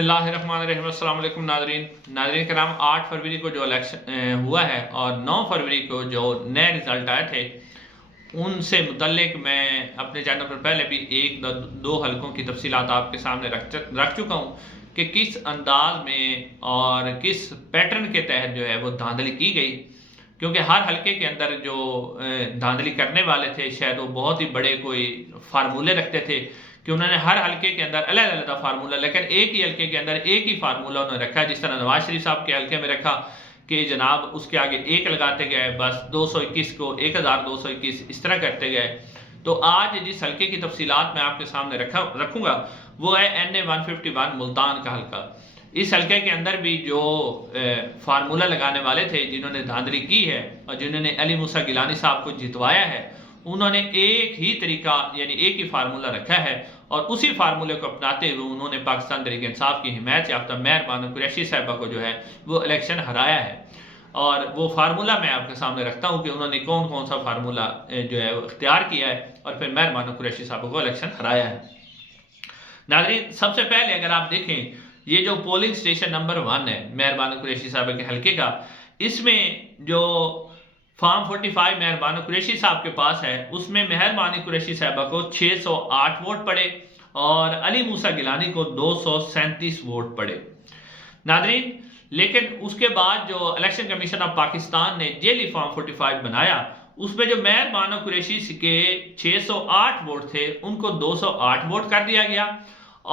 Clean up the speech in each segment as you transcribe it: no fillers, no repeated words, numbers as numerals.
बिस्मिल्लाहिर्रहमानिर्रहीम। अस्सलाम वालेकुम नाज़रीन कराम, 8 फरवरी को जो इलेक्शन हुआ है और 9 फरवरी को जो नए रिज़ल्ट आए थे उनसे मुतल्लिक मैं अपने चैनल पर पहले भी एक दो हलकों की तफसीलात आपके सामने रख चुका हूँ कि किस अंदाज में और किस पैटर्न के तहत जो है वो धांधली की गई। क्योंकि हर हलके के अंदर जो धांधली करने वाले थे शायद वो बहुत ही बड़े कोई फार्मूले रखते थे कि उन्होंने हर हलके के अंदर अलग अलग फार्मूला, लेकिन एक ही हलके के अंदर एक ही फार्मूला उन्होंने रखा। जिस तरह नवाज शरीफ साहब के हलके में रखा कि जनाब उसके आगे एक लगाते गए, बस 221 को 1221 इस तरह करते गए। तो आज जिस हलके की तफसीलात मैं आपके सामने रखूंगा वो है NA 151 मुल्तान का हलका। इस हलके के अंदर भी जो फार्मूला लगाने वाले थे, जिन्होंने धांधली की है और जिन्होंने अली मूसा गिलानी साहब को जितवाया है, उन्होंने एक ही तरीका यानी एक ही फार्मूला रखा है और उसी फार्मूले को अपनाते हुए उन्होंने पाकिस्तान तहरीक इंसाफ की हिमायत याफ्ता मेहर बानो कुरैशी साहिबा को जो है वो इलेक्शन हराया है। और वो फार्मूला मैं आपके सामने रखता हूँ कि उन्होंने कौन कौन सा फार्मूला जो है वो इख्तियार किया है और फिर मेहर बानो कुरैशी साहबा को इलेक्शन हराया है। नाज़रीन, सबसे पहले अगर आप देखें ये जो पोलिंग स्टेशन नंबर 1 है मेहर बानो कुरैशी साहबा के हल्के का, इसमें जो फॉर्म 45 मेहर बानो कुरैशी साहब के पास है उसमें मेहर बानो कुरैशी साहबा को 608 वोट पड़े और अली मूसा गिलानी को 237 वोट पड़े। नादरीन, लेकिन उसके बाद जो इलेक्शन कमीशन ऑफ पाकिस्तान ने जेली फॉर्म 45 बनाया उसमें जो मेहर बानो कुरैशी के 608 वोट थे उनको 208 वोट कर दिया गया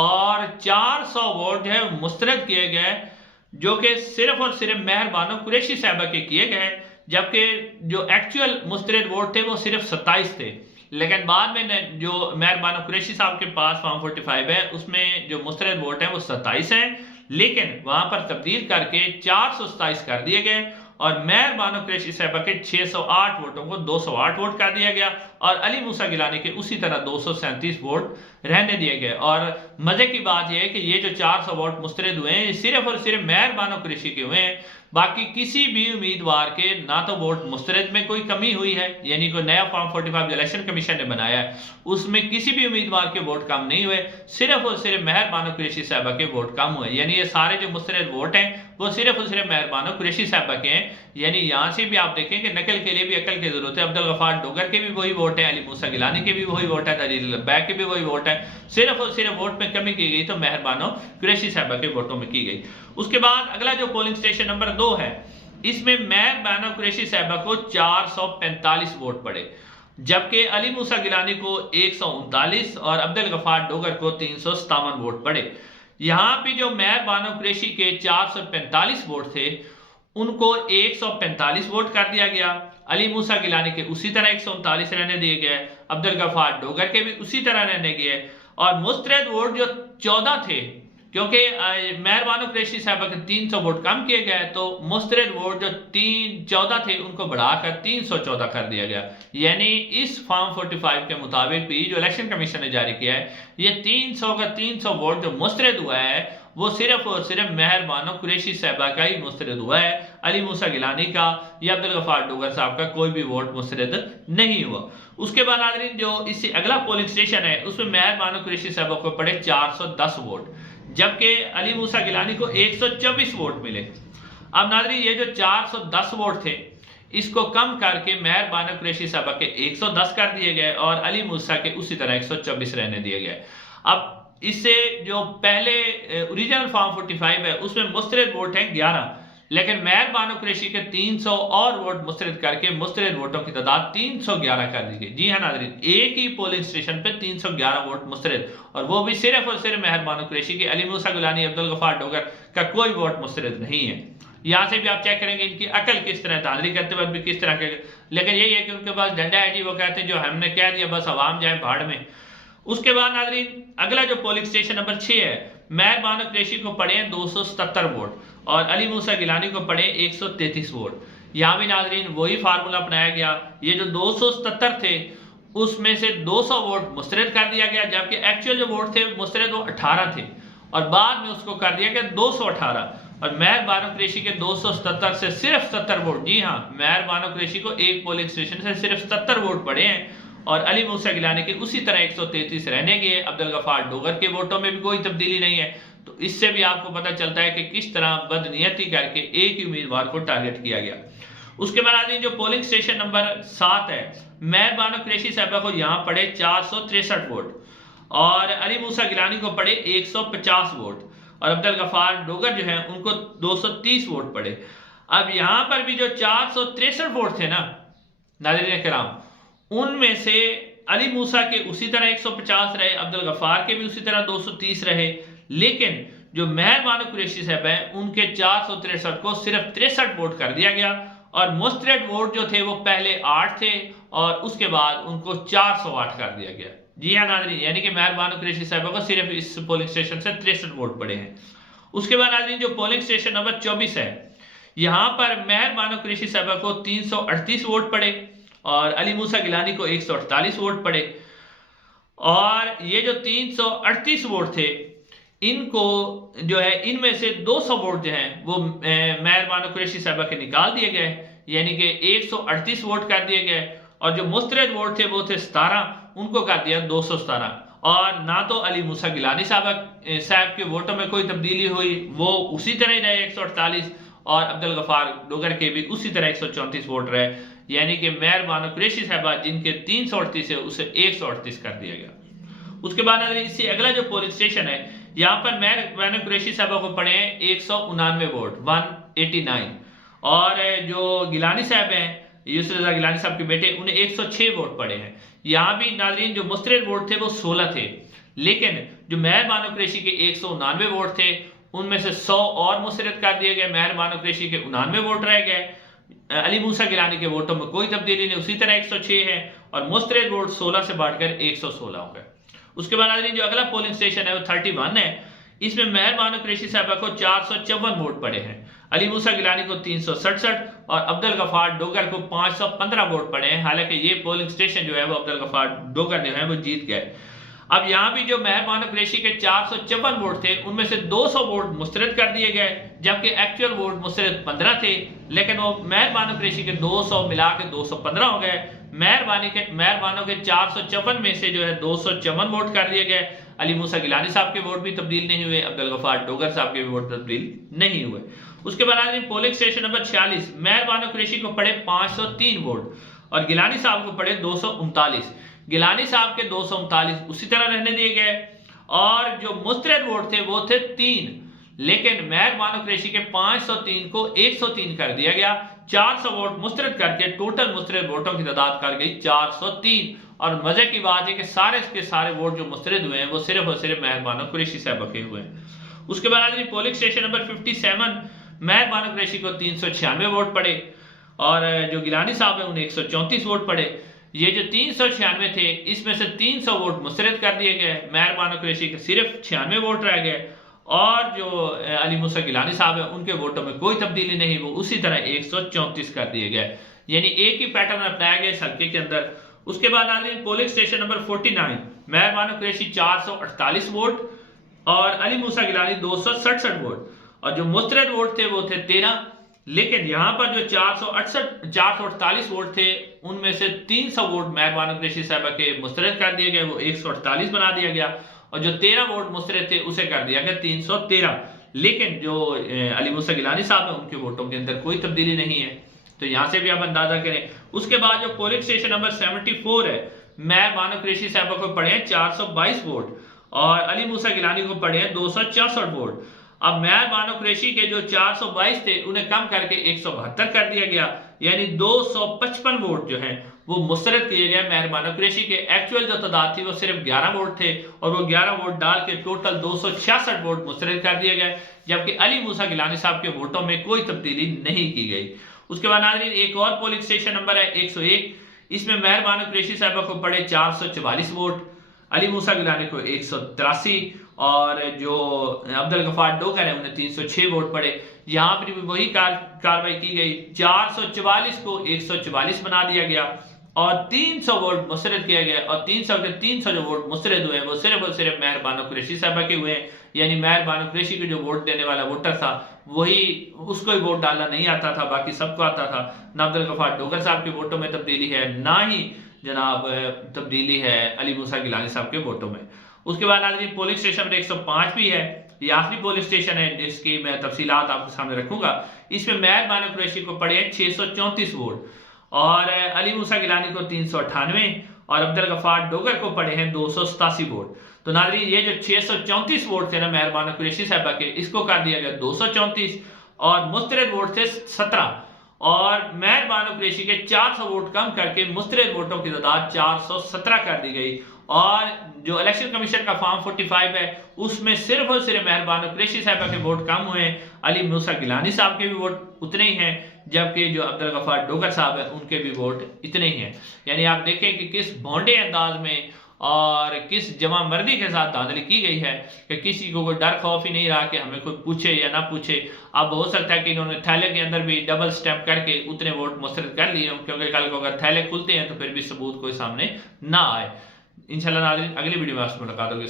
और 400 वोट जो है मुस्तरद किए गए, जो कि सिर्फ और सिर्फ मेहर बानो कुरैशी साहबा के किए गए, जबकि जो एक्चुअल मुस्तरद वोट थे वो सिर्फ 27 थे। लेकिन बाद में जो मेहर बानो कुरैशी साहब के पास फॉर्म 45 है उसमें जो मुस्तरद वोट है वो 27 हैं, लेकिन वहां पर तब्दील करके 427 कर दिए गए और मेहर बानो कुरैशी साहबा के 608 वोटों को 208 वोट कर दिया गया और अली मूसा गिलानी के उसी तरह 237 वोट रहने दिए गए। और मजे की बात यह है कि ये जो 400 वोट मुस्तरद हुए हैं ये सिर्फ और सिर्फ मेहर बानो कुरैशी के हुए हैं, बाकी किसी भी उम्मीदवार के ना तो वोट मुस्तरद में कोई कमी हुई है, यानी कोई नया फॉर्म 45 जो इलेक्शन कमीशन ने बनाया है उसमें किसी भी उम्मीदवार के वोट कम नहीं हुए, सिर्फ और सिर्फ मेहर बानो कुरैशी साहबा के वोट कम हुए। यानी ये सारे जो मुस्तरद वोट हैं वो सिर्फ और सिर्फ मेहर बानो कुरैशी साहबा के हैं। यानी यहाँ से भी आप देखें कि नकल के लिए भी अकल की जरूरत है। अब्दुल गफ्फार डोगर के भी वही वोट है, अली मूसा गिलानी के भी वही वोट है, तजील बैग के भी वही वोट है, सिर्फ और सिर्फ वोट में कमी की गई तो मेहर बानो कुरैशी साहबा के वोटों में की गई। उसके बाद अगला जो पोलिंग स्टेशन नंबर 2 है इसमें मेहर बानो कुरैशी साहबा को 445 वोट पड़े, जबकि अली मूसा गिलानी को 139 और अब्दुल गफ्फार डोगर को 357 वोट पड़े। यहाँ पे जो मेहर बानो कुरैशी के 445 वोट थे उनको 145 वोट कर दिया गया, अली मूसा गिलानी के उसी तरह 139 रहने दिए गए, अब्दुल गफ्फार डोगर के भी उसी तरह रहने गए और मुस्तरद वोट जो 14 थे, क्योंकि मेहर बानो कुरैशी साहबा के 300 वोट कम किए गए तो मुस्तरद वोट जो 14 थे उनको बढ़ाकर 314 कर दिया गया। यानी इस फॉर्म 45 के मुताबिक भी जो इलेक्शन कमीशन ने जारी किया है ये 300 का 300 वोट जो मुस्तरद हुआ है वो सिर्फ और सिर्फ मेहर बानो कुरैशी साहबा का ही मुस्तरद हुआ है, अली मूसा गिलानी का या अब्दुल गफ्फार डोगर साहब का कोई भी वोट मुस्तरद नहीं हुआ। उसके बाद नाज़रीन जो इससे अगला पोलिंग स्टेशन है उसमें मेहर बानो कुरैशी साहबा को पड़े 410 वोट, जबकि अली मूसा गिलानी को 124 वोट मिले। अब नाज़रीन ये जो 410 वोट थे इसको कम करके मेहर बानो कुरैशी साहबा के 110 कर दिए गए और अली मूसा के उसी तरह 124 रहने दिए गए। अब इससे जो पहले ओरिजिनल फॉर्म 45 है उसमें मुस्तरद वोट हैं 11, लेकिन मेहर बानो कुरैशी के 300 और वोट मुस्तरद करके मुस्तरद वोटों की तादाद 311 कर दी गई। जी हाँ नाज़रीन, एक ही पोलिंग स्टेशन पे 311 वोट मुस्तरद और वो भी सिर्फ और सिर्फ मेहर बानो कुरैशी के, अली मूसा गिलानी अब्दुल गफ्फार डोगर का कोई वोट मुस्तरद नहीं है। यहाँ से भी आप चेक करेंगे इनकी अकल किस तरह, धांधली करते वक्त भी किस तरह के, लेकिन यही है कि उनके पास डंडा है जी, वो कहते हैं जो हमने कह दिया बस आवाम जाए भाड़ में। उसके बाद नाज़रीन अगला जो पोलिंग स्टेशन नंबर 6 है मेहर बानो कुरैशी को पड़े हैं 277 वोट और अली मूसा गिलानी को पड़े 133 वोट। यहाँ भी नाज़रीन वही फार्मूला अपनाया गया, ये जो 277 थे उसमें से 200 वोट मुस्तरद कर दिया गया, जबकि एक्चुअल जो वोट थे मुस्तरद वो 18 थे और बाद में उसको कर दिया गया 218 और मेहर बानो कुरैशी के 277 से सिर्फ 70 वोट, जी हाँ मेहर बानो कुरैशी को एक पोलिंग स्टेशन से सिर्फ 70 वोट पड़े हैं और अली मूसा गिलानी के उसी तरह 133 रहने गए। अब्दुल गफ्फार डोगर के वोटों में भी कोई तब्दीली नहीं है तो इससे भी आपको पता चलता है कि किस तरह बदनीयती करके एक ही उम्मीदवार को टारगेट किया गया। उसके बाद जो पोलिंग स्टेशन नंबर 7 है, मेहर बानो कुरैशी साहबा को यहाँ पड़े 463 वोट और अली मूसा गिलानी को पड़े 150 वोट और अब्दुल गफार डोगर जो है उनको 230 वोट पड़े। अब यहाँ पर भी जो 463 वोट थे ना नाज़रीन किराम, उनमें से अली मूसा के उसी तरह 150 रहे, अब्दुल गफार के भी उसी तरह 230 रहे, लेकिन जो मेहर बानो कुरैशी साहब हैं उनके 463 को सिर्फ 63 वोट कर दिया गया और मुस्तरद वोट जो थे वो पहले 8 थे और उसके बाद उनको 408 कर दिया गया। जी हाँ नाज़रीन, यानी कि मेहर बानो कुरैशी साहब को सिर्फ इस पोलिंग स्टेशन से 63 वोट पड़े हैं। उसके बाद नाज़रीन जो पोलिंग स्टेशन नंबर 24 है, यहाँ पर मेहर बानो कुरैशी साहब को 338 वोट पड़े और अली मूसा गिलानी को 148 वोट पड़े। और ये जो 338 वोट थे इनको जो है इनमें से 200 वोट जो हैं वो मेहर बानो कुरैशी साहबा के निकाल दिए गए, यानी कि 138 वोट कर दिए गए और जो मुस्तरद वोट थे वो थे 17, उनको कर दिया 217। और ना तो अली मूसा गिलानी साहब के वोटों में कोई तब्दीली हुई, वो उसी तरह ही रहे 148 और अब्दुल गफार डोगर के भी उसी तरह 134 वोट रहे, यानी कि मेहर बानो कुरैशी साहबा जिनके 338 है उसे 138 कर दिया गया। उसके बाद इससे अगला जो पोलिंग स्टेशन है, यहाँ पर मेहर बानो कुरैशी साहबा को पड़े हैं 189 वोट 189 और जो गिलानी साहब हैं यूसुफ रजा गिलानी साहब के बेटे, उन्हें 106 वोट पड़े हैं। यहाँ भी नाज़रीन जो मुस्तरद वोट थे वो 16 थे, लेकिन जो मेहर बानो कुरैशी के 189 वोट थे उनमें से 100 और मुस्तरद कर दिए गए, मेहर बानो कुरैशी के 89 वोट रह गए। अली मूसा गिलानी के वोटों में कोई तब्दीली नहीं, उसी तरह 106 है और मुस्तरद वोट 16 से बढ़कर 116 हो गए। उसके बाद नाज़रीन जो अगला पोलिंग स्टेशन है वो 31 है, इसमें मेहर बानो कुरैशी साहबा को 454 वोट पड़े हैं, अली मूसा गिलानी को 367 और अब्दुल गफार डोगर को 515 वोट पड़े हैं। हालांकि ये पोलिंग स्टेशन जो है वो अब्दुल गफार डोगर जो है वो जीत गए। अब यहाँ भी जो मेहर बानो कुरैशी के 454 वोट थे उनमें से 200 वोट मुस्तरद कर दिए गए, जबकि एक्चुअल वोट मुस्तरद 15 थे, लेकिन वो मेहर बानो कुरैशी के 200 मिला के 215 हो गए। मेहर बानो के 454 में से जो है 254 वोट कर दिए गए, अली मूसा गिलानी साहब के वोट भी तब्दील नहीं हुए, अब्दुल गफार डोगर साहब के वोट तब्दील नहीं हुए। उसके बाद पोलिंग स्टेशन नंबर 46, मेहर बानो कुरैशी को पड़े 503 वोट और गिलानी साहब को पड़े 239। गिलानी साहब के 239 उसी तरह रहने दिए गए और जो मुस्तरद वोट थे वो थे 3, लेकिन मेहर बानो कुरैशी के 503 को 103 कर दिया गया। 400 वोट मुस्तरद करके टोटल मुस्तरद वोटों की तादाद कर गई 403। और मजे की बात है कि सारे के सारे वोट जो मुस्तरद हुए हैं वो सिर्फ और सिर्फ मेहर बानो कुरैशी साहब के हुए हैं। उसके बाद पोलिंग स्टेशन नंबर 57, मेहर बानो कुरैशी को 396 वोट पड़े और जो गिलानी साहब है उन्हें 134 वोट पड़े। ये जो 396 थे इसमें से 300 वोट मुस्तरद कर दिए गए, मेहर बानो कुरैशी के सिर्फ 96 वोट रह गए और जो अली मूसा गिलानी साहब है उनके वोटों में कोई तब्दीली नहीं, वो उसी तरह 134 कर दिए गए, यानी एक ही पैटर्न अपनाया गया इस हल्के के अंदर। उसके बाद पोलिंग स्टेशन नंबर 49, मेहर बानो कुरैशी 448 वोट और अली मूसा गिलानी 267 वोट और जो मुस्तरद वोट थे वो थे 13, लेकिन यहाँ पर जो 448 वोट थे उनमें से 300 वोट मेहर बानो कुरैशी साहबा के मुस्तरद कर दिए गए, वो 148 बना दिया गया और जो 13 वोट मुस्तरद थे उसे कर दिया गया 313। लेकिन जो अली मूसा गिलानी साहब है उनके वोटों के अंदर कोई तब्दीली नहीं है, तो यहाँ से भी आप अंदाजा करें। उसके बाद जो पोलिंग स्टेशन नंबर 74 है, मेहर बानो कुरैशी साहबा को पड़े हैं 422 वोट और अली मूसा गिलानी को पड़े हैं 264 वोट। अब मेहर बानो कुरैशी के जो 422 थे उन्हें कम करके 172 कर दिया गया, यानी 255 वोट जो हैं वो मुस्तरद किए गए। मेहर बानो कुरैशी के एक्चुअल जो तादाद थी वो सिर्फ 11 वोट थे और वो 11 वोट डाल के टोटल 266 वोट मुस्तरद कर दिए गए, जबकि अली मूसा गिलानी साहब के वोटों में कोई तब्दीली नहीं की गई। उसके बाद नाज़रीन एक और पोलिंग स्टेशन नंबर है 101, इसमें मेहर बानो कुरैशी साहबा को पड़े 444 वोट, अली मूसा गिलानी को 183 और जो अब्दुल गफार डोगर है उन्हें 306 वोट पड़े। यहाँ पर भी वही कार्रवाई की गई, 444 को 144 बना दिया गया और 300 वोट मुस्तरद किया गया और 300 के 300 जो वोट मुस्तरद हुए वो सिर्फ और सिर्फ मेहर बानो कुरैशी साहबा के हुए, यानी मेहर बानो कुरैशी के जो वोट देने वाला वोटर था वही उसको ही वोट डालना नहीं आता था, बाकी सबको आता था। ना अब्दुल गफार डोगर साहब के वोटों में तब्दीली है, ना ही जनाब तब्दीली है अली मूसा गिलानी साहब के वोटों में। उसके बाद नाज़रीन पोलिंग स्टेशन नंबर 105 भी है, ये आखिरी पोलिंग स्टेशन है जिसकी मैं तफसीलात आपके सामने रखूंगा। इसमें महर बानो कुरैशी को पड़े हैं 634 वोट और अली मूसा गिलानी को 398 और अब्दुल गफ्फार डोगर को पड़े हैं 287 वोट। तो नाज़रीन ये जो 634 वोट थे ना महर बानो कुरैशी साहबा के, इसको कर दिया गया 234 और मुस्तरद वोट थे 17 और महर बानो कुरैशी के 400 वोट कम करके मुस्तरद वोटों की तादाद 417 कर दी गई। और जो इलेक्शन कमीशन का फॉर्म 45 है उसमें सिर्फ और सिर्फ महर बानो कुरैशी साहबा के वोट कम हुए हैं, अली मूसा गिलानी साहब के भी वोट उतने ही हैं, जबकि जो अब्दुल गफ्फार डोगर साहब है उनके भी वोट इतने ही हैं। यानी आप देखें कि किस भोंडे अंदाज में और किस जमा मर्दी के साथ धांधली की गई है कि किसी को कोई डर खौफ ही नहीं रहा कि हमें कोई पूछे या ना पूछे। अब हो सकता है कि इन्होंने थैले के अंदर भी डबल स्टैम्प करके उतने वोट मुस्तरद कर लिए, क्योंकि कल को अगर थैले खुलते हैं तो फिर भी सबूत कोई सामने ना आए। इंशाल्लाह नाज़रीन अगली वीडियो में आपसे मुलाकात होगी।